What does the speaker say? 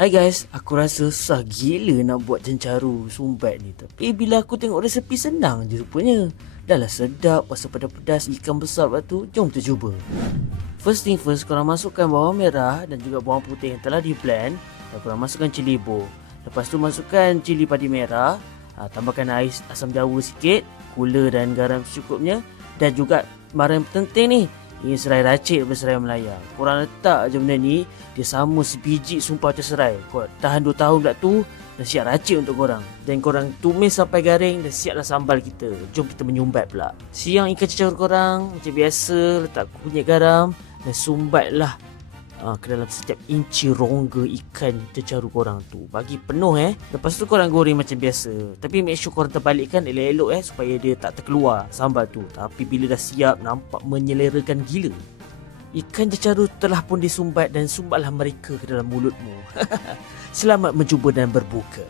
Hai guys, aku rasa susah gila nak buat cencaru sumbat ni. Tapi bila aku tengok resepi senang je rupanya. Dah lah sedap, rasa pedas-pedas ikan besar lepas tu. Jom kita cuba. First thing first, korang masukkan bawang merah dan juga bawang putih yang telah di blend. Dan korang masukkan cili bo. Lepas tu masukkan cili padi merah. Tambahkan air asam jawa sikit, gula dan garam secukupnya. Dan juga barang yang penting ni, ini serai racik daripada serai Melaya. Korang letak je benda ni, dia sama sebiji sumpah macam serai. Korang tahan 2 tahun pula tu, dah siap racik untuk korang. Dan korang tumis sampai garing, dah siaplah sambal kita. Jom kita menyumbat pula. Siang ikan cecaru korang, macam biasa, letak kunyit garam dan sumbatlah ke dalam setiap inci rongga ikan cecaru korang tu. Bagi penuh Lepas tu korang goreng macam biasa. Tapi make sure korang terbalikkan elok-elok supaya dia tak terkeluar sambal tu. Tapi bila dah siap, nampak menyelerakan gila. Ikan cecaru telah pun disumbat dan sumbatlah mereka ke dalam mulutmu. Selamat mencuba dan berbuka.